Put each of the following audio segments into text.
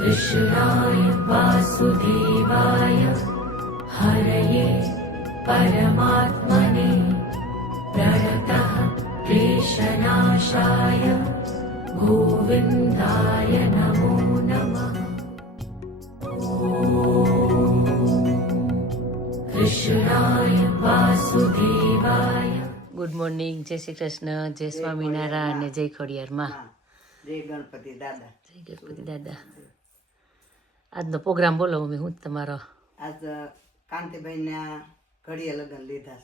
कृष्णाय वासुदेवाय हरये परमात्मने प्रणतः क्लेशनाशाय गोविन्दाय नमो नमः। कृष्णाय वासुदेवाय। ગુડ મોર્નિંગ, જય શ્રી કૃષ્ણ, જય સ્વામિનારાયણ અને જય ખોડિયાર માં, જય ગણપતિ દાદા. જય ગણપતિ દાદા. આજનો પ્રોગ્રામ બોલો મમ્મી, હું તમારો આજ કાંતિભાઈ ના ઘડીએ લગ્ન લીધા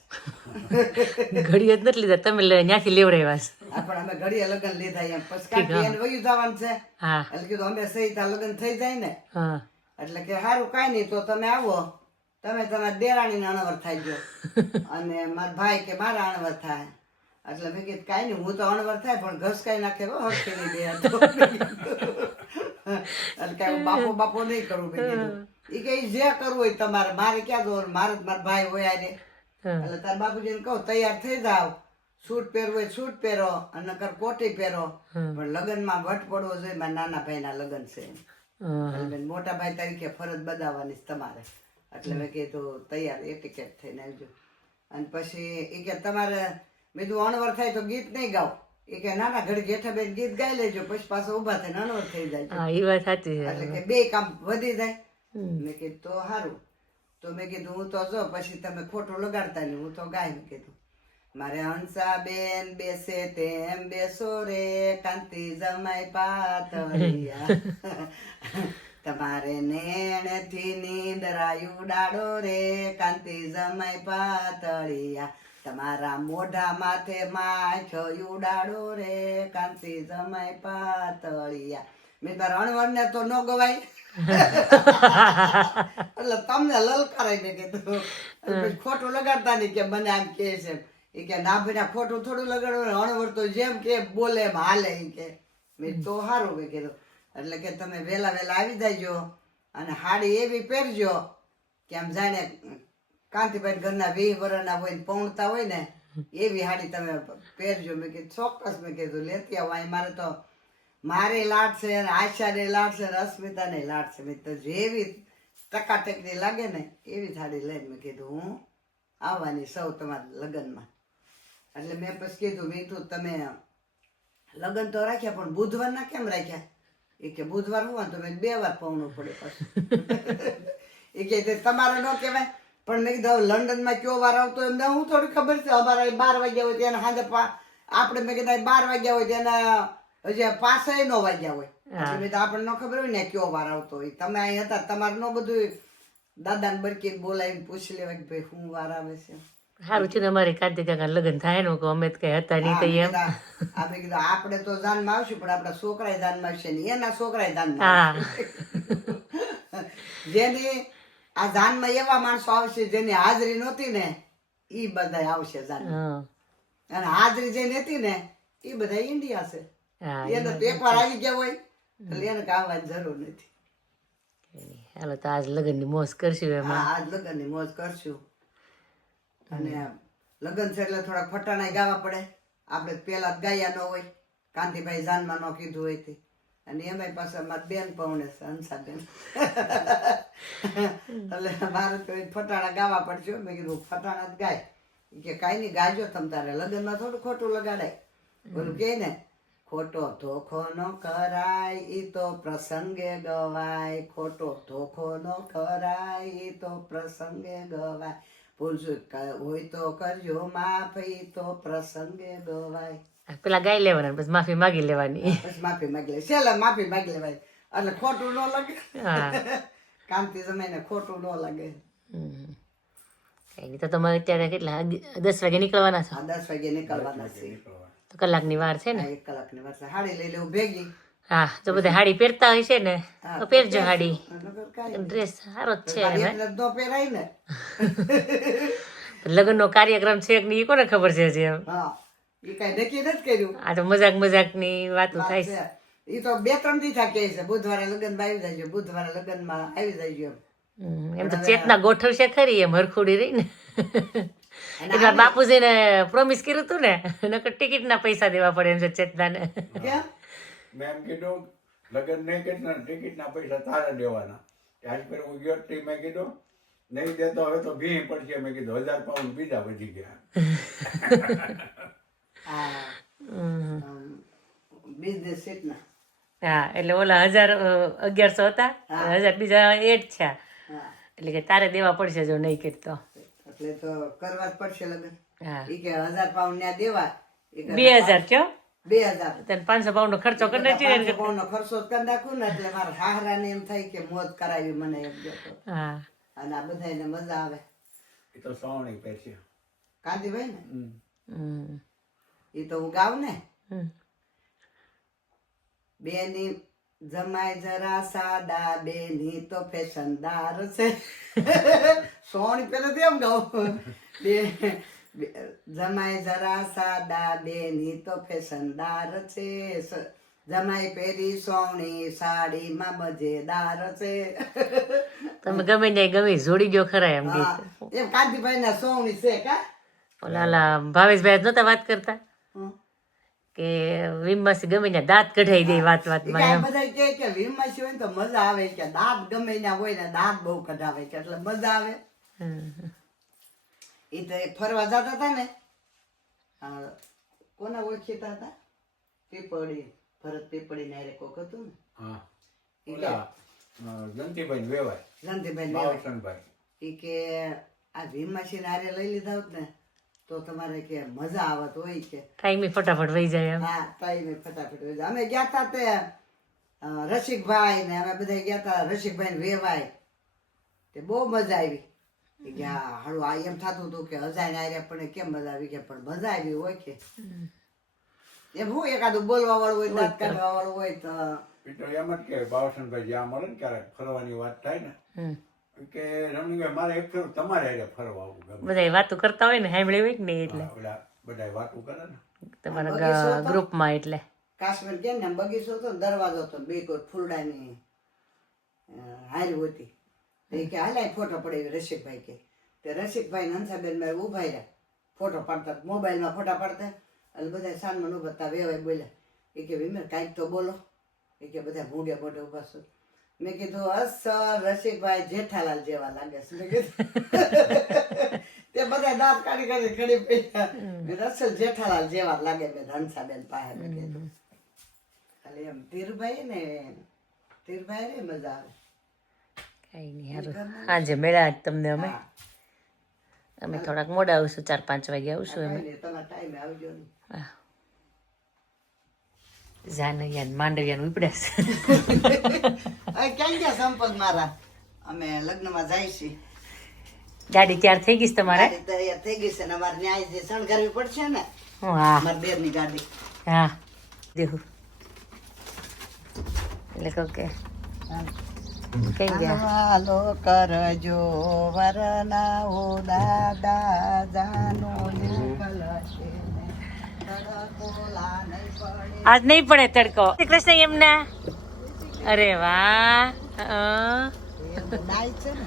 ઘડી જ નથી લીધા, તમે ત્યાંથી લેવડાવ્યા છે. પણ અમે ઘડીએ લગ્ન લીધા એમ પછી કાંતિ એને વયું જવાનું છે હા એટલે કીધું અમે સહિતા લગ્ન થઈ જાય ને હા એટલે કે સારું કાંઈ નહીં તો તમે આવો, તમે તમારા દેરાણી ના અણવર થાય ગયો અને મારા ભાઈ કે મારા અણવર થાય એટલે મેં કીધું કાંઈ નહીં, હું તો અણવર થાય પણ ઘસ કઈ નાખે હરખી નહીં બે એટલે કઈ બાપો બાપો નહીં કરવું. મેં કીધું એ કે જે કરવું હોય તમારે, મારે ક્યાં દોર, મારે જ મારા ભાઈ હોય આરે એટલે તાર બાપુજીને કહું તૈયાર થઈ જાવ, સૂટ પહેરવું હોય સૂટ પહેરો અને નકર કોટી પહેરો, પણ લગ્નમાં વટ પડવો જોઈએ. મારા નાના ભાઈના લગ્ન છે એટલે મોટા ભાઈ તરીકે ફરજ બજાવવાની તમારે એટલે મેં કીધું તૈયાર એટિકેટ થઈને આવજો. અને પછી એ કે તમારે બીજું અણવર થાય તો ગીત નહીં ગાવ, એ કે નાના ઘડી જેઠા બેન ગીત ગાઈ લેજો પછી પાછો ઉભા થઈને અણવર થઈ જાય હા, એ વાત સાચી છે. એટલે કે બે કામ વધી જાય. મેં કીધું તો સારું, તો મેં કીધું હું તો જો પછી તમે ખોટું લગાડતા નહીં, હું તો ગાય. મેં કીધું મારે હંસા બેન બેસે તેમ બેસો રે કાંતિ જમાઈ પાતળિયા તમારે નેણ થી નીંદરાયું ડાડો રે કાંતિ જમાઈ પાતળિયા તમારા મોઢા માથે માછો ઉડાડો રે કાંતિ જમાઈ પાતળિયા. મેં તારા અણવર ને તો ન ગવાય એટલે તમને લલકારાય. મેં કીધું પછી ખોટું લગાડતા નહીં કે મને આમ કે છે, એ કે ના ભાઈ ખોટું થોડું લગાડવું, અણવર તો જેમ કે બોલે એમ હાલે. એ કે મેં તો સારું. મેં કીધું એટલે કે તમે વહેલા વહેલા આવી જાયજો અને હાડી એવી પહેરજો કે આમ જાણે કાંતિભાઈ ઘરના 20 વર્ષના હોય પૌણતા હોય ને એવી હાડી તમે પહેરજો. મેં કીધું ચોક્કસ. મેં કીધું લેતી આવો, અહીં મારે તો મારે લાડ છે અને આશાને લાડ છે અને અસ્મિતાને લાડ છે. મેં તો જેવી ટકાટકની લાગે ને એવી થાળી લઈને મેં કીધું હું આવવાની સૌ તમારા લગ્નમાં. એટલે મેં પછી કીધું મેં તો તમે લગ્ન તો રાખ્યા પણ બુધવારના કેમ રાખ્યા? એ કે બુધવાર હોવા તો મેં 2 વાર પૌણું પડે પાછું. એ કે તમારે ન કહેવાય પણ મેં કીધું લંડનમાં કયો વાર આવતો એમને હું થોડી ખબર છે. અમારા 12 વાગ્યા હોય ત્યાં સાંજે આપણે મેં કીધા 12 વાગ્યા હોય ત્યાંના હજી 5 નો વાગ્યા હોય એટલે તો આપણને ન ખબર હોય ને કયો વાર આવતો હોય. તમે અહીં હતા તમારે ન બધું દાદાને બરકીને બોલાવીને પૂછી લેવાય કે ભાઈ શું વાર આવે છે. સારું છે ને અમારે કાર્તિક કાકા લગ્ન થાય ને કે અમે કઈ હતા નહીં તો એમ આપણે કીધું આપણે તો જાનમાં આવશું પણ આપણા છોકરાએ જાનમાં આવશે ને એના છોકરાએ જાનમાં જેની આ જાનમાં એવા માણસો આવશે જેની હાજરી નહોતી ને ઈ બધા આવશે જાનમાં, અને હાજરી જે નહોતી ને એ બધા ઇન્ડિયા છે. એને તો એકવાર આવી ગયા હોય એટલે એને આવવાની જરૂર નથી. હાલો તો આજ લગ્ન ની મોજ કરશું એમાં. આજ લગ્ન ની મોજ કરશું અને લગ્ન છે એટલે થોડા ફટાણા ગાવા પડે. આપણે પેલા જ ગાયા ન હોય, કાંતિભાઈ જાનમાં ન કીધું હોય તે, અને એમાંય પાછા મારી બેન પૌણે છે હંસાબેન એટલે મારે તો ફટાણા ગાવા પડશે. મેં કીધું ફટાણા જ ગાય. કે કાંઈ નહીં ગાજો તમ તારે, લગ્નમાં થોડું ખોટું લગાડાય. બોલું કે ને ખોટો ધોખો ન કરાય ઈ તો પ્રસંગે ગવાય, ખોટો ધોખો ન કરાય ઈ તો પ્રસંગે ગવાય, ભૂલ હોય તો કરજો માફ ઈ તો પ્રસંગે ગવાય. પેલા ગાઈ લેવાના પછી માફી માગી લેવાની. પછી માફી માગી લે છેલ્લા માફી માગી લેવાય એટલે ખોટું ન લાગે. કાંતિ જમાઈને ખોટું ન લાગે. કઈ નહીં તો તમારે અત્યારે કેટલા 10 વાગે નીકળવાના છો? 10 વાગે નીકળવાના છે તો કલાકની વાર છે ને? 1 કલાકની વાર છે. હાડી લઈ લેવું ભેગી. હા તો બધા હાડી પહેરતા હોય છે ને તો પહેરજો હાડી, ડ્રેસ સારો જ છે. તો પહેરાય ને લગ્ન નો કાર્યક્રમ છે કે નહીં એ કોને ખબર છે હજી એમ? હા એ કઈ નક્કી નથી કર્યું. આ તો મજાક ની વાતો થાય છે. એ તો 2-3 દી થા કહે છે બુધવારે લગ્નમાં આવી જાય, બુધવારે લગ્નમાં આવી જાય. એમ તો ચેતના ગોઠવશે ખરી એમ હરખોડી રહી ને. એટલે બાપુજીને પ્રોમિસ કર્યું હતું ને, નકર ટિકિટ ના પૈસા દેવા પડે એમ છે ચેતનાને. મેં એમ કીધું લગ્ન નહીં કેટલા ટિકિટના પૈસા તારે દેવાના આજ પર હું ગયો તે મેં કીધું નહીં દેતો હવે તો ભી પડશે મેં કીધું 1000 પાઉન્ડ બીજા વધી ગયા બિઝનેસ સીટના. હા એટલે ઓલા 1100 હતા 1000 બીજા એડ થયા હા એટલે કે તારે દેવા પડશે જો નહીં કરતો. એટલે તો કરવા જ પડશે લગ્ન. હા ઈ કે 1000 પાઉન્ડ ત્યાં દેવા. ઈ કે 2000 થયો 2000 તને 500 પાઉન્ડ નો ખર્ચો કરી નાખ્યો. 500 પાઉન્ડનો ખર્ચો કરી નાખું ને એટલે મારા હાહરાને એમ થાય કે મોજ કરાવી મને એમ કહેતો. હા અને આ બધાને મજા આવે. એ તો સોવણી પહેરશે કાંતિભાઈ ને હમ. એ તો હું ગાઉં ને હમ. બેની જમાય જરા સાડા બેની તો ફેશનદાર છે સોણી પેલા તો એમ ગાઉં જમાય જરા સાડા બેની તો ફેશનદાર છે જમાઈ પહેરી સોણી સાડીમાં મજેદાર છે તમે ગમે ને ગમે જોડી ગયો ખરા એમ ગીત. એમ કાંતિભાઈ ના સોણી છે કા ઓલા ભાવેશભાઈ નતા વાત કરતા કે વીમમાંથી ગમે ને દાંત કઢાઈ દે વાત વાતમાં એમ. બધા કે વીમાસી હોય ને તો મજા આવે કે દાંત ગમે ના હોય ને દાંત બહુ કઢાવે કે એટલે મજા આવે. હમ. એ તો ફરવા જતા હતા ને કોના ઓળખીતા હતા પીપળી ભરત પીપળી ને કોક હતું ને હા ઓલા જંતીભાઈ વેવાય ગાંધીભાઈ બાવસનભાઈ એ કે આ ભીમાસી નારે લઈ લીધા હોત ને તો તમારે કે મજા આવત હોય કે ટાઈમે ફટાફટ વહી જાય એમ. હા ટાઈમે ફટાફટ હોય. અમે ગયા તા તે રસિકભાઈ ને અમે બધા ગયા તા રસિકભાઈ ને વેવાય તે બહુ મજા આવી. એ કે હા હારું આ એમ થતું હતું કે હજાય ને પણ કેમ મજા આવી કે પણ મજા આવી હોય કે એમ હું એકાદું બોલવા વાળું હોય દાંત કાઢવા વાળું હોય તો તો એમ જ કે બાવસનભાઈ જ્યાં મળે ને ક્યારેક ફરવાની વાત થાય ને હમ. કે રમણીભાઈ મારે એક ફેરું તમારે હારે ફરવા આવું ગમે બધા વાતો કરતા હોય ને સાંભળી હોય ને એટલે ઓલા બધા વાતું કરે ને તમારા ગ્રુપમાં એટલે કાશ્મીર કે ને બગીચો હતો ને દરવાજો હતો બે કોઈ ફૂલડાની હારી હતી એ કે હાલાય ફોટો પડાવી રસિકભાઈ કે તે રસિકભાઈ ને હંસાબેન મારે ઉભા રહ્યા ફોટો પાડતા મોબાઈલમાં ફોટા પાડતા એટલે બધા સાનમાં ઉભા હતા વેવાય બોલ્યા એ કે વિમર કાંઈક તો બોલો એ કે બધા ભૂંડિયા મોઢે ઉભા છો. મેં કીધું અસર રસિકભાઈ જેઠાલાલ જેવા લાગે છે મેં કીધું તે બધા દાંત કાઢી કાઢી ખડી પડ્યા રસલ જેઠાલાલ જેવા લાગે મેં હંસાબેન પાસે મેં કીધું ખાલી એમ ધીરુભાઈ ને ધીરુભાઈ રે મજા આવે. કઈ નહીં હારું સાંજે મેળા જ તમને અમે અમે થોડાક મોડા આવશું 4-5 વાગે આવશું અમે. તમારા ટાઈમે આવજો ને હા. જાનૈયા માંડવિયા ઉપડ્યા ક્યાં ગયા સંપત મારા અમે લગ્નમાં જાય છે. ગાડી તૈયાર થઈ ગઈ છે તમારે? ગાડી તૈયાર થઈ ગઈ છે ને અમારે ન્યાય જે શણગારવી પડશે ને હા મારા દેરની ગાડી. હા દેવું એટલે કહું કે કઈ ગયા હાલો કરજો વરનાઓ દાદા જાનો નીકળશે ને તડકો લાને પડે. આજ નહીં પડે તડકો. શ્રી કૃષ્ણ એમના. અરે વાહ. નાઈ છે ને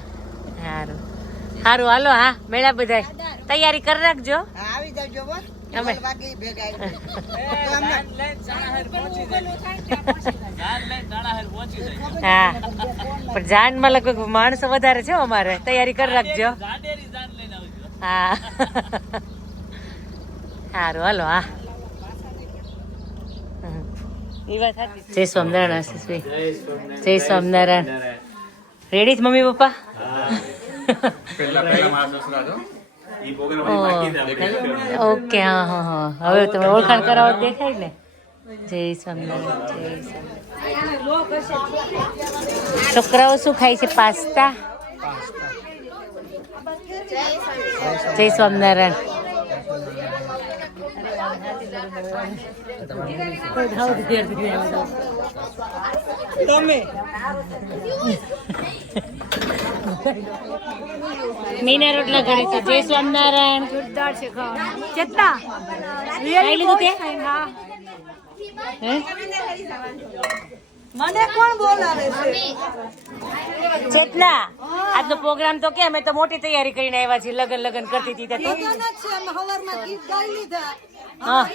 સારું સારું હાલો. હા મેળા બધા તૈયારી કરી રાખજો. આવી જાવજો બસ અમે વાગી ભેગા હા પણ જાનમાં લગભગ માણસો વધારે છે અમારે. તૈયારી કરી રાખજો. હા સારું હાલો. હા એ વાત સાચી. જય સ્વામિનારાયણ આશીષભાઈ. જય સ્વામિનારાયણ. રેડી જ મમ્મી પપ્પા? ઓકે હા હા હા હવે તમે ઓળખાણ કરાવો દેખાય ને. જય સ્વામિનારાયણ. જય સ્વામિનારાયણ. છોકરાઓ શું ખાય છે? પાસ્તા. જય સ્વામિનારાયણ. તમે મીના રોટલા ઘરે છે. જય સ્વામિનારાયણ. જોરદાર છે ખાવાનું. ચેતના ખાઈ લીધું તે? હે મને કોણ બોલાવે છે? ચેતના આજનો પ્રોગ્રામ તો કે અમે તો મોટી તૈયારી કરીને આવ્યા છીએ. લગન કરતી હતી તે તો સવારમાં ગીત ગાઈ લીધા હા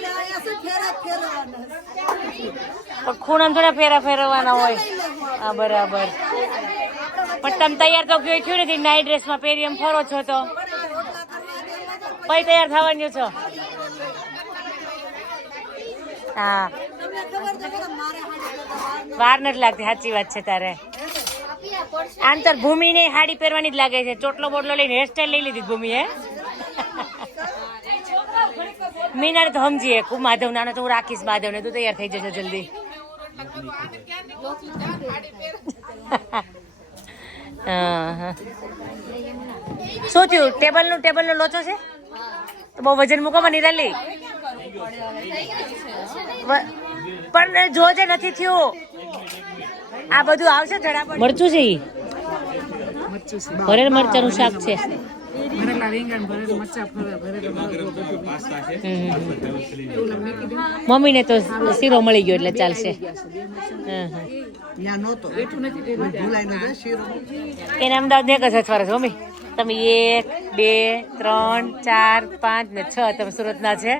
પણ ખૂણા થોડા ફેરવવાના હોય. હા બરાબર. પણ તમે તૈયાર તો થયું નથી, નાઇટ ડ્રેસમાં પહેરી એમ ફરો છો તો પછી તૈયાર થવાની છો. હા વાર નથી લાગતી, સાચી વાત છે તારે. આંતર ભૂમિ ને સાડી પહેરવાની જ લાગે છે. ચોટલો બોટલો લઈને હેરસ્ટાઈલ લઈ લીધી ભૂમિ. હે મીના તો સમજીએ કુ માધવ નાનો તો હું રાખીશ માધવ ને, તું તૈયાર થઈ જજો જલ્દી. શું થયું? ટેબલ નો લોચો છે તો બહુ વજન મૂકો મને નિરાલી. પણ જોજે નથી થયું. આ બધું આવશે ધડાપડ. મરચું છે ઈ ભરેલ મરચાનું શાક છે. મમ્મી ને તો શીરો મળી ગયો એટલે ચાલશે. એને અમદાવાદ એક જ અથવારે છે મમ્મી. તમે 1 2 3 4 5 ને 6 તમે સુરત ના છે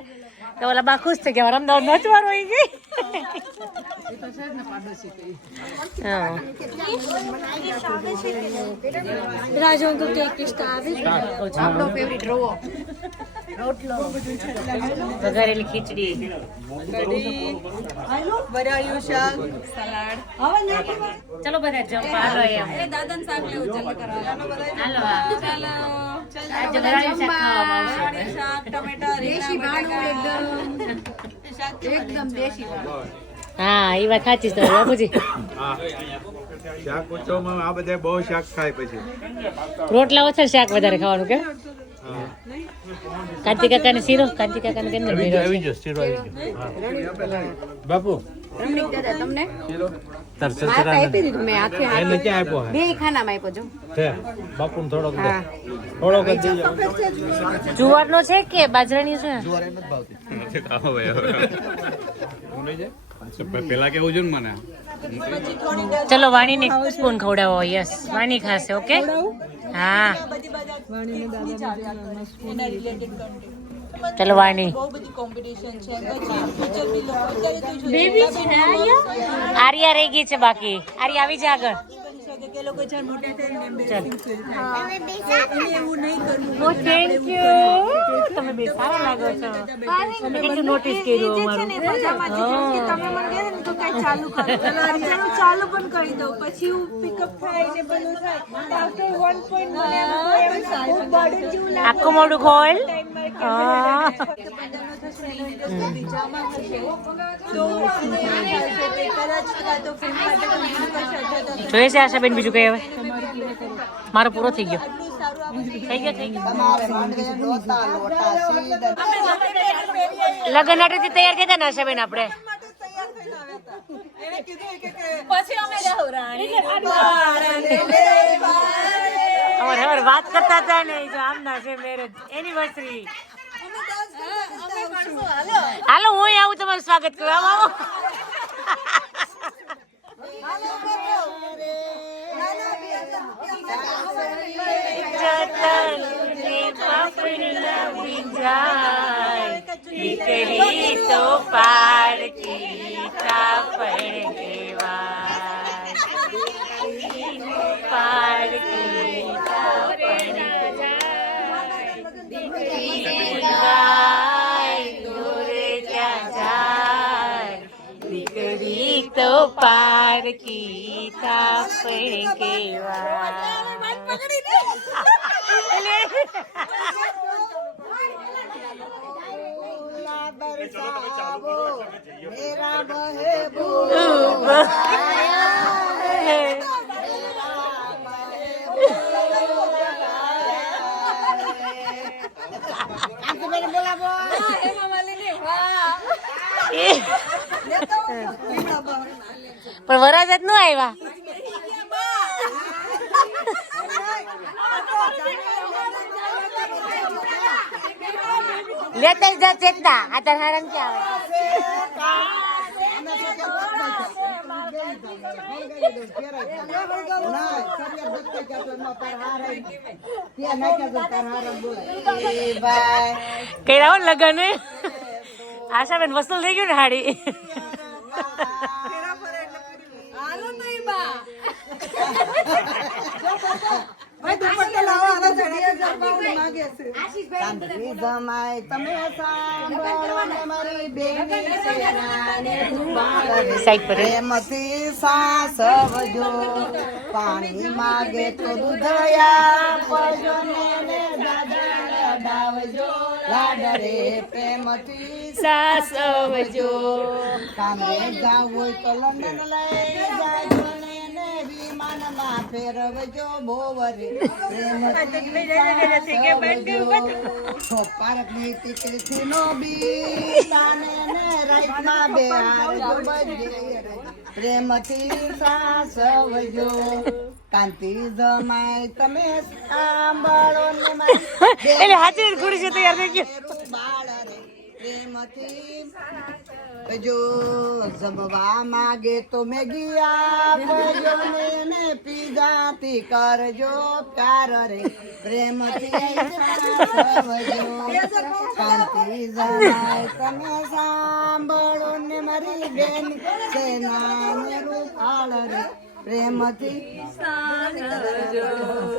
તો ઓલા બા ખુશ થઈ ગયા. અમદાવાદ નો અથવારો હોય ગઈ. વઘારેલી ખીચડી, ચલો બધા જમવા. હાલો એમ હાલો આજે વઘારેલું શાક ખાવામાં આવશે. હા એ વાત સાચી છે બાપુજી. શાક ઓછોમાં આ બધા બહુ શાક ખાય પછી રોટલા ઓછા શાક વધારે ખાવાનું કે. કાંતિ કાકા ને શીરો, કાંતિ કાકા ને કેમ બાપુ તમને જુવાર નો છે કે બાજરાની છે? પેલા કેવું છે ને મને. ચલો વાણી ને સ્પૂન ખવડાવો. યસ વાણી ખાશે. ઓકે હા ચલો વાણી. આર્યા રહી ગઈ છે બાકી. આર્યા આવી જાય આગળ. Thank you. તમે બે સારા લાગો છો. તમે કેટલું નોટિસ કર્યું અમારું. ચાલુ પણ કરી દઉં પછી હું પિકઅપ થાય ને બધું થાય. આફ્ટર 1 પોઈન્ટ મને બર્ડન જેવું લાગે. આખું મોઢું ખોલ. જોઈએ છે આશાબેન બીજું કઈ? હવે મારો પૂરો થઈ ગયો. લગ્ન હાટેથી તૈયાર થયા ને આશાબેન આપણે. અમારે વાત કરતા હતા ને જો આમના છે મેરેજ એનિવર્સરી. હાલો હું આવું તમારું સ્વાગત કરવા. આવો દીકરી તો પારકી કાપડ કેવા, પારકી કાપડ દીકરી તો પારકી કાપડ કેવા. मेरा महबूब પણ વરાજાત નો આવ્યા. લેતા જા ચેતના. આ તાર હારણ ક્યાં આવે? કર્યા લગન આશાબેન વસૂલ થઈ ગયું ને હાડી. હાલો નહીં બા ભાઈ દુપટ્ટો લાવો આનો ચડિયા જરબાઓ માંગે છે કાંતિ જમાય તમે સાંભળો ને મારી બેની સેનાને ધુમાડે. સાઈડ પર રહે. પ્રેમથી સાસવજો પાણી માગે તો દૂધયા પજો ને દાદાને અડાવજો લાડ રે પ્રેમથી સાસવજો. કામે જાવ હોય તો લંડન લઈ જાજો ને વિમાનમાં ફેરવજો બોવરે પ્રેમથી પારકની ટીકડીથી નો બીતાને ને રાઈટમાં બેહારજો બજે પ્રેમથી સાસવજો કાંતિ જમાય તમે સાંભળો ને મારી એટલે હાચી ખુરશી છે તૈયાર થઈ ગયું. બાળ રે પ્રેમથી જો જમવા માગે તો મેગી આપજો ને પીઝાથી કરજો પ્યાર રે પ્રેમથી સાસવજો કાંતિ જમાય તમે સાંભળો ને મારી બેન સેનાને રૂપાળ રે પ્રેમથી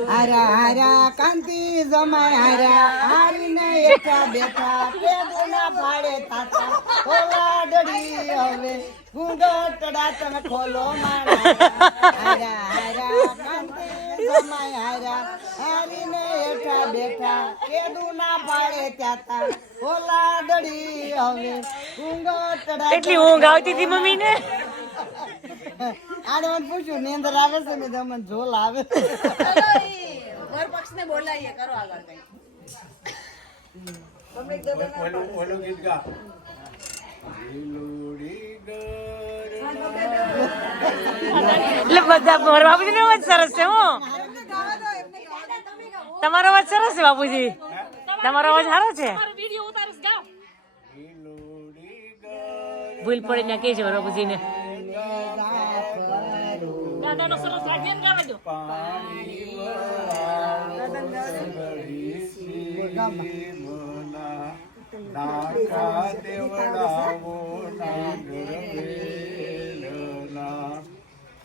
હારા હારા કાંતિ જમાય હારા હારીને એકઠા બેઠા પેદુના ભાડે થાતા ઓલાડડી હવે ગુંડોટડા તમે ખોલો મારા હારા હારા કાંતિ જમાય હારા હારીને એકઠા બેઠા પેદુના ભાડે થાતા ઓલાડડી હવે ગુંડોટડા એટલી ઊંઘ આવતી હતી મમ્મી ને. આને મને પૂછ્યું નીંદર આવે છે ને તો મને ઝોલ આવે ઓલું ગીત ગા. લીલુડી એટલે બધા મારા બાપુજી નો અવાજ સરસ છે. હો તમારો અવાજ સરસ છે બાપુજી, તમારો અવાજ સારો છે. ભૂલ પડી ને કે છે મારા બાપુજી ને. નાકા દેવડાવો નાગરવેલના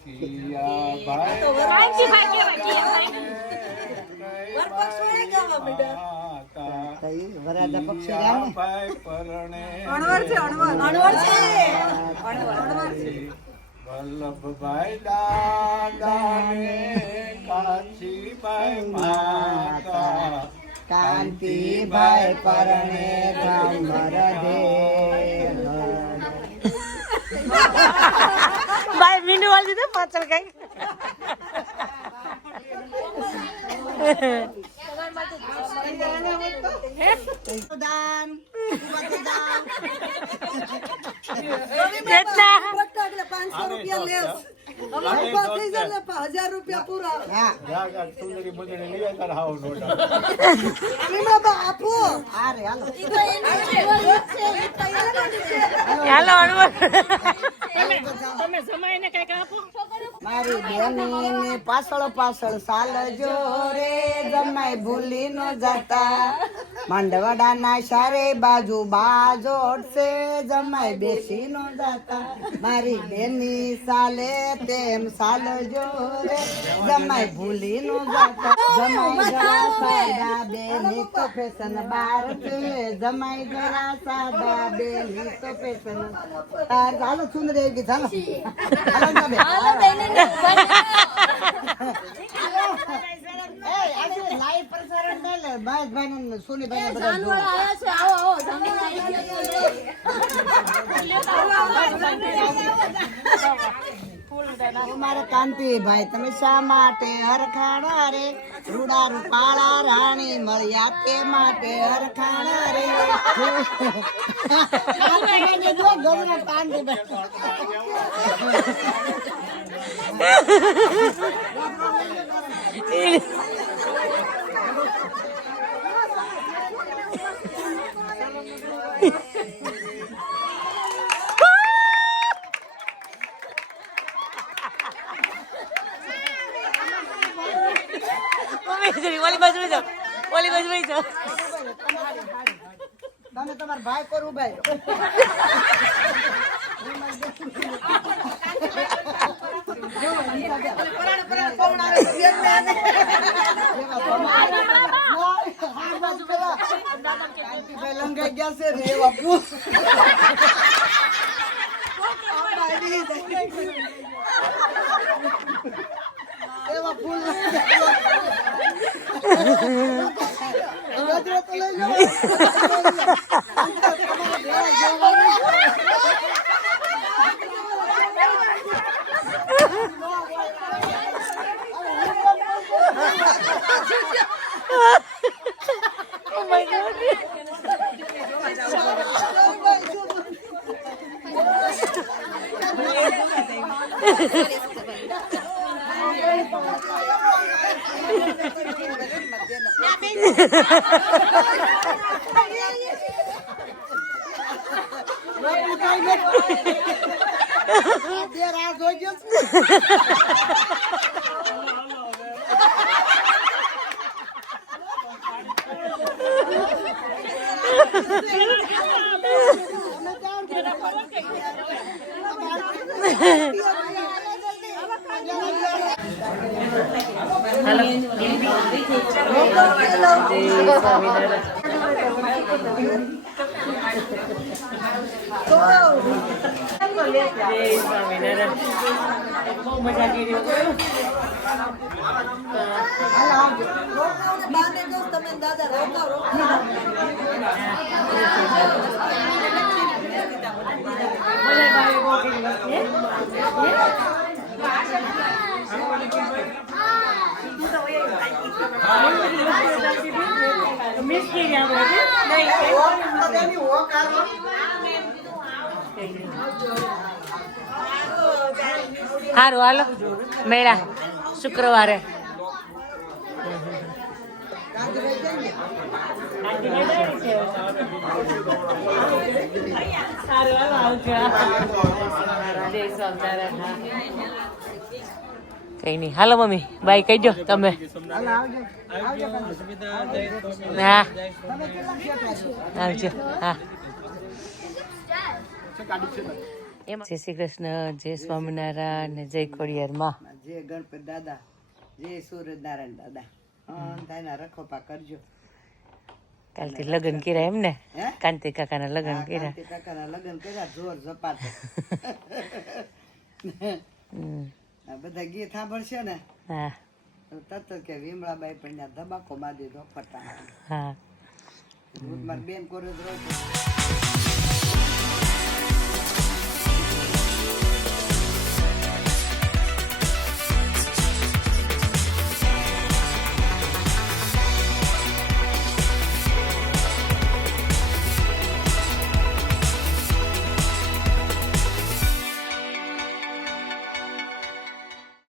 કિયા વરાડા પક્ષી ગામ ભાઈ પરણે વલ્લભભાઈ દાદાને કાશીભાઈ માતા કાંતિભાઈ પરણે ધામર દે ભાઈ મીંડું વાળી દીધું પાછળ કઈ. દાન કેટલા? 500 રૂપિયા લેસ અમારે પાછી છે ને 1000 રૂપિયા પૂરા હા જાગા સુંદરી બદડી લીએ તાર હાવ નોડા એમાં બા આપો હારે હાલો હાલો અણવર તમે સમયને કઈક આપો. મારી બેની પાછળ પાછળ સાલજો રે જમાય ભૂલી ન જાતા માંડવડાના ચારે બાજુ બાજોડશે જમાય બેસી ન જાતા મારી બેની સાલે તેમ સાલજો રે જમાય ભૂલી ન જાતા જમાય જરા સાદા બેની તો ફેશન બાર છે જમાય જરા સાદા બેની તો ફેશન હાલો સુંદરી ગીત હાલો હાલો તમે લાઈવ પ્રસારણ ન લે ભાઈ ને સોનીભાઈ ને મારા કાંતિભાઈ તમે શા માટે હરખાણા રે રૂડા રૂપાળા રાણી મળ્યા તે માટે હરખાણા રે ઓલી બાજુ લઈ જાઓ, ઓલી બાજુ લઈ જાઓ. તમે તમારા ભાઈ કોર ઉભા રહ્યો. લંગાઈ ગયા છે ને એવા ફૂલ. એવા ફૂલ ગજરો તો લઈ લો. Oh my God. બહુ મજા કરી મિસ કરી સારું હાલો મેળા શુક્રવારે કઈ નઈ હાલો મમ્મી બાય કહી દો તમે. હા આવજો. હા જય શ્રી કૃષ્ણ, જય સ્વામિનારાયણ ને જય ખોડિયાર માં. જય ગણપતિ દાદા, જય સૂર્યનારાયણ દાદા. તાના રખોપા કરજો. કાલથી લગ્ન કર્યા એમ ને? હે? કાંતિ કાકાના લગ્ન કર્યા. કાંતિ કાકાના લગ્ન કર્યા જોર ઝપાટે. આ બધા ગીત સાંભળશે ને હા તો તરત કે વિમળાબાઈ પણ ત્યાં ધબાકો મારી દીધો ફટાક. હા મારી બેન કોરે જ રહું.